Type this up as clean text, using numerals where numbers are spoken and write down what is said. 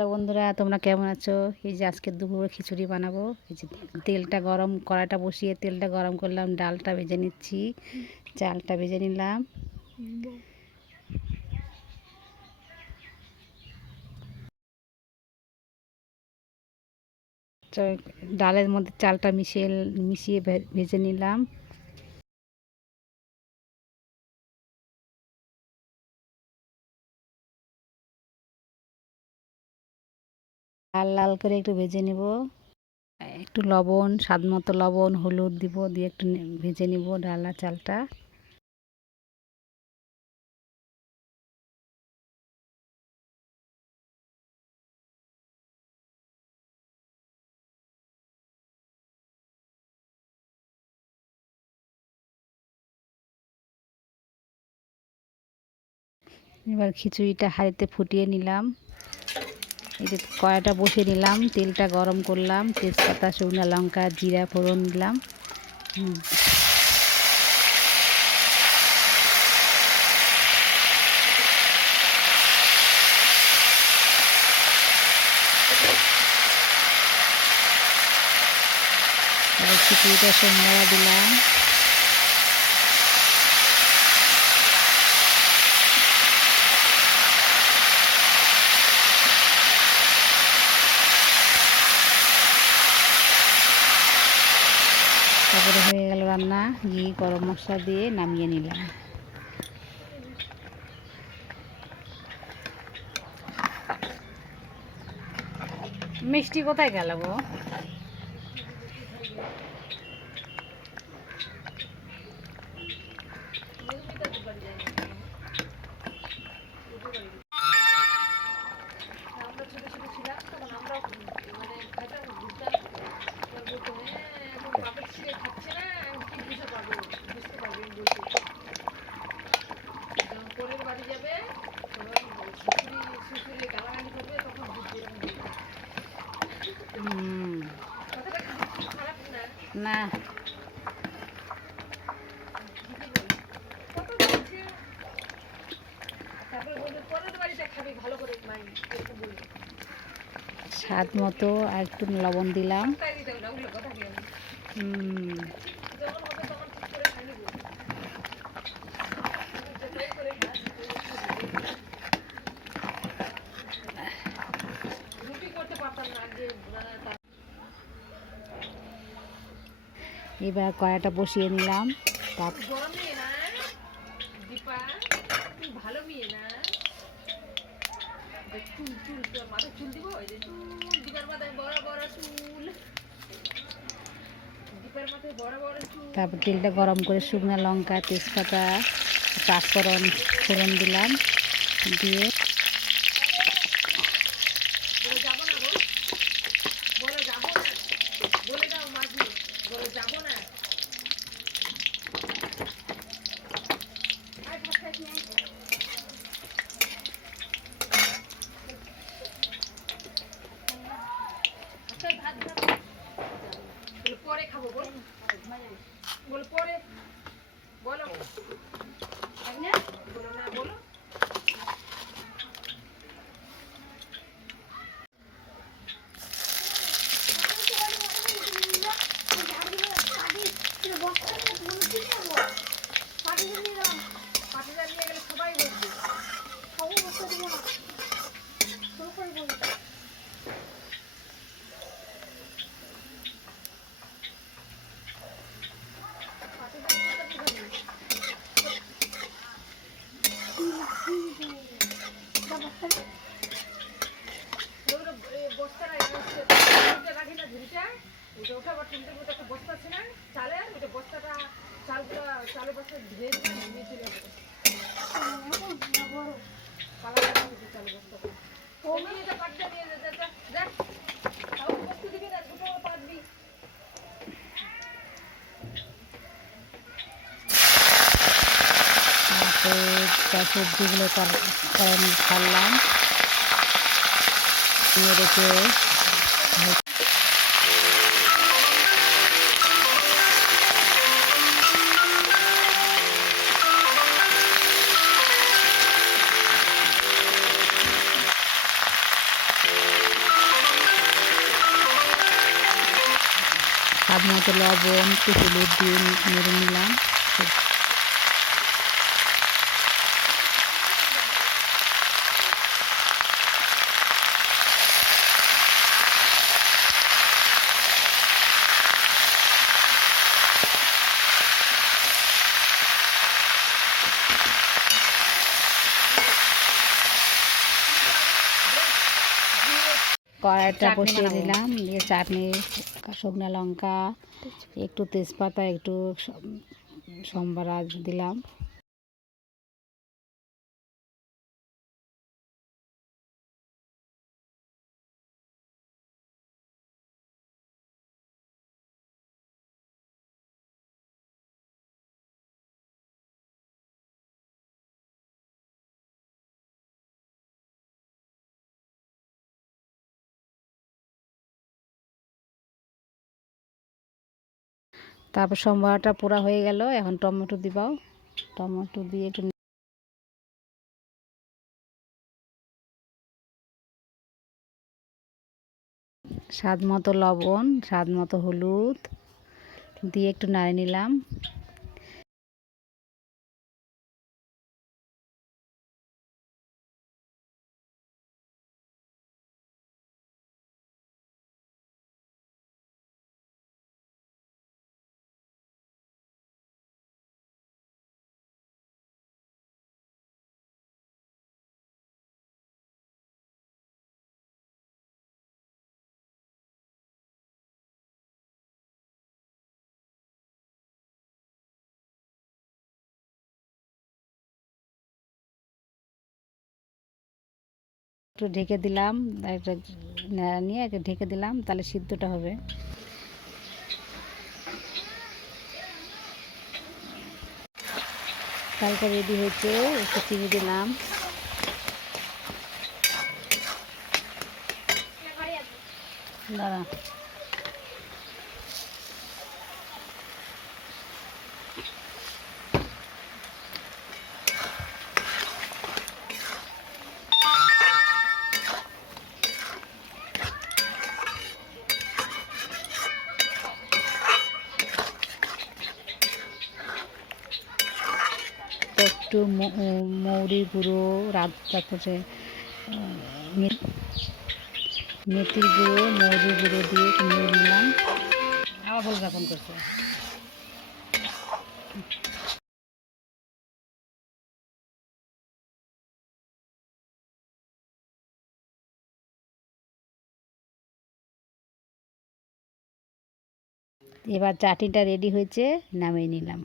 Hello বন্ধুরা, তোমরা কেমন আছো? এই যে আজকে দুপুরে খিচুড়ি বানাবো। এই যে তেলটা গরম, কড়াইটা বসিয়ে তেলটা গরম করলাম, ডালটা ভেজে নিচ্ছি, চালটা ভেজে নিলাম। ডালের মধ্যে চালটা মিশিয়ে ভেজে নিলাম। লাল লাল করে একটু ভেজে নিব। একটু লবণ, স্বাদ মতো লবণ, হলুদ দিব, দিয়ে একটু ভেজে নিব ডাল আর চালটা। এবার খিচুড়িটা হাঁড়িতে ফুটিয়ে নিলাম। এই যে কড়াইটা বসিয়ে নিলাম, তেলটা গরম করলাম, তেজপাতা, শুকনো লঙ্কা, জিরা ফোড়ন দিলাম। তারপর খিচুড়িটা সোমবার দিলাম। তারপরে হয়ে গেল রান্না। ঘি গরম মশলা দিয়ে নামিয়ে নিলাম। মিষ্টি কোথায় গেল গো? না, স্বাদ মতো আর একটু লবণ দিলাম। এবার কড়াইটা বসিয়ে নিলাম। তারপর তেলটা গরম করে শুকনো লঙ্কা, তেজপাতা, পাঁচফোড়ন ফোড়ন দিলাম, দিয়ে পরে খাবো, বলো পরে, বলো বলো। বস্তা আছে না চালের, ওই বস্তাটা চালের বস্তা ধুয়ে নিয়ে চলে আসবে। সবজিগুলো ছাড়লাম, রেখে স্বাদ মতো লবণ, একটু হলুদ দিয়ে নেড়ে নিলাম। কড়াইটা বসিয়ে দিলাম, দিয়ে চাটনি, শুকনো লঙ্কা, একটু তেজপাতা, একটু সম্বার দিলাম। তারপর সম্বারটা পুরা হয়ে গেল। এখন টমেটো দিবাও, টমেটো দিয়ে একটু স্বাদ মতো লবণ, স্বাদ মতো হলুদ দিয়ে একটু নাড়ে নিলাম। একটু ঢেকে দিলাম, একটা নেড়া নিয়ে একটু ঢেকে দিলাম, তাহলে সিদ্ধটা হবে। তারপর রেডি হয়েছে, একটু চিনি দিলাম। দাঁড়া, একটু মৌরি গুঁড়ো, তারপরে মেথির গুঁড়ো, মৌরি গুঁড়ো দিয়ে একটু নেড়ে নিলাম। আবার বল যখন করছে। এবার চাটনিটা রেডি হয়েছে, নামিয়ে নিলাম।